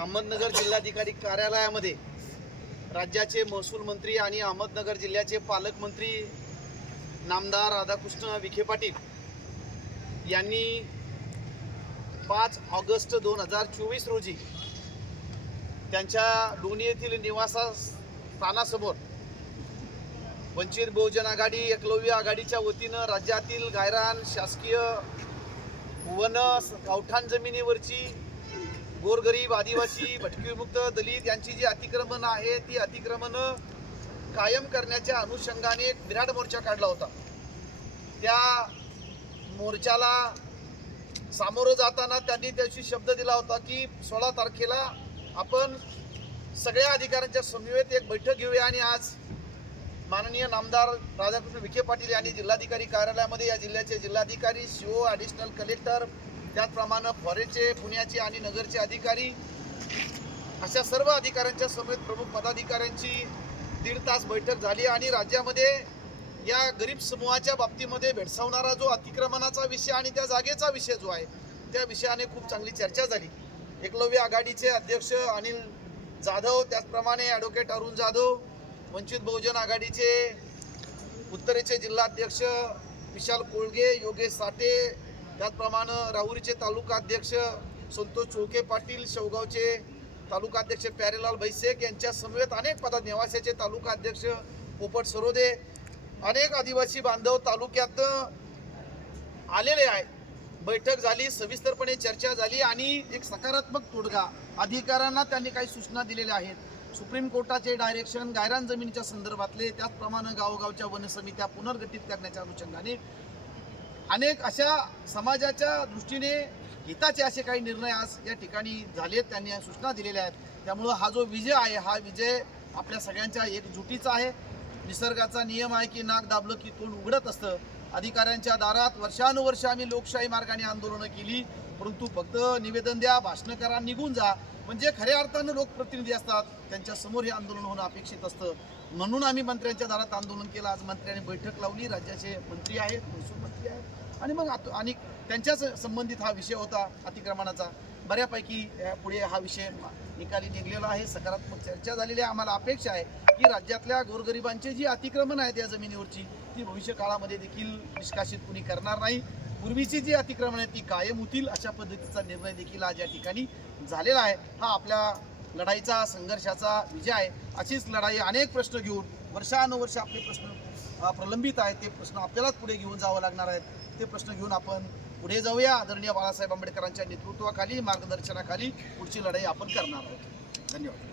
अहमदनगर जिल्हाधिकारी कार्यालयामध्ये राज्याचे महसूल मंत्री आणि अहमदनगर जिल्ह्याचे पालकमंत्री नामदार राधाकृष्ण विखे पाटील यांनी पाच ऑगस्ट दोन हजार चोवीस रोजी त्यांच्या लोणी येथील निवासस्थानासमोर वंचित बहुजन आघाडी एकलव्य आघाडीच्या वतीनं राज्यातील गायरान शासकीय वन गावठाण जमिनीवरची गोरगरीब आदिवासी भटकीविमुक्त दलित यांची जी अतिक्रमण आहे ती अतिक्रमण कायम करण्याच्या अनुषंगाने एक विराट मोर्चा काढला होता. त्या मोर्चाला सामोरं जाताना त्यांनी त्याशी शब्द दिला होता की सोळा तारखेला आपण सगळ्या अधिकाऱ्यांच्या समवेत एक बैठक घेऊया आणि आज माननीय नामदार राधाकृष्ण विखे पाटील यांनी जिल्हाधिकारी कार्यालयामध्ये या जिल्ह्याचे जिल्हाधिकारी सीओ ॲडिशनल कलेक्टर त्याचप्रमाणे फॉरेनचे पुण्याचे आणि नगरचे अधिकारी अशा सर्व अधिकाऱ्यांच्या समेत प्रमुख पदाधिकाऱ्यांची दीड तास बैठक झाली आणि राज्यामध्ये या गरीब समूहाच्या बाबतीमध्ये भेडसावणारा जो अतिक्रमणाचा विषय आणि त्या जागेचा विषय जो आहे त्या विषयाने खूप चांगली चर्चा झाली. एकलव्य आघाडीचे अध्यक्ष अनिल जाधव त्याचप्रमाणे ॲडव्होकेट अरुण जाधव वंचित बहुजन आघाडीचे उत्तरेचे जिल्हाध्यक्ष विशाल कोळगे योगेश साठे त्याचप्रमाणे राहुरीचे तालुकाध्यक्ष संतोष चोके पाटील शेवगावचे तालुकाध्यक्ष प्यारेलाल भैसेक यांच्या समवेत अनेक पदा नेवाशाचे तालुका अध्यक्ष पोपट सरोदे अनेक आदिवासी बांधव तालुक्यात आलेले आहे बैठक झाली सविस्तरपणे चर्चा झाली आणि एक सकारात्मक तोडगा अधिकाऱ्यांना त्यांनी काही सूचना दिलेल्या आहेत. सुप्रीम कोर्टाचे डायरेक्शन गायरान जमिनीच्या संदर्भातले त्याचप्रमाणे गावोगावच्या वनसमित्या पुनर्गठित करण्याच्या अनुषंगाने अनेक अशा समाजाच्या दृष्टीने हिताचे असे काही निर्णय आज या ठिकाणी झालेत त्यांनी सूचना दिलेल्या आहेत. त्यामुळं हा जो विजय आहे हा विजय आपल्या सगळ्यांच्या एकजुटीचा आहे. निसर्गाचा नियम आहे की नाक दाबलं की तोंड उघडत असतं. अधिकाऱ्यांच्या दारात वर्षानुवर्ष आम्ही लोकशाही मार्गाने आंदोलनं केली. परंतु फक्त निवेदन द्या भाषण करा निघून जा. म्हणजे खऱ्या अर्थानं लोकप्रतिनिधी असतात. त्यांच्यासमोर हे आंदोलन होणं अपेक्षित असतं. म्हणून आम्ही मंत्र्यांच्या दारात आंदोलन केलं. आज मंत्र्यांनी बैठक लावली. राज्याचे मंत्री आहेत महसूल मंत्री आहेत. आणि मग आणि त्यांच्याच संबंधित हा विषय होता अतिक्रमणाचा. बऱ्यापैकी पुढे हा विषय निकाली निघलेला आहे. सकारात्मक चर्चा झालेली आहे. आम्हाला अपेक्षा आहे की राज्यातल्या गोरगरिबांचे जी अतिक्रमण आहेत या जमिनीवरची ती भविष्य काळामध्ये देखील निष्कासित कुणी करणार नाही. पूर्वीची जी अतिक्रमण आहे ती कायम होतील अशा पद्धतीचा निर्णय देखील आज या ठिकाणी झालेला आहे. हा आपल्या लढाईचा संघर्षाचा विजय आहे. अशीच लढाई अनेक प्रश्न घेऊन वर्षानुवर्ष आपले प्रश्न प्रलंबित आहेत. ते प्रश्न आपल्यालाच पुढे घेऊन जावं लागणार आहेत. ते प्रश्न घेऊन आपण पुढे जाऊया. आदरणीय बाळासाहेब आंबेडकरांच्या नेतृत्वाखाली मार्गदर्शनाखाली पुढची लढाई आपण करणार आहोत. धन्यवाद.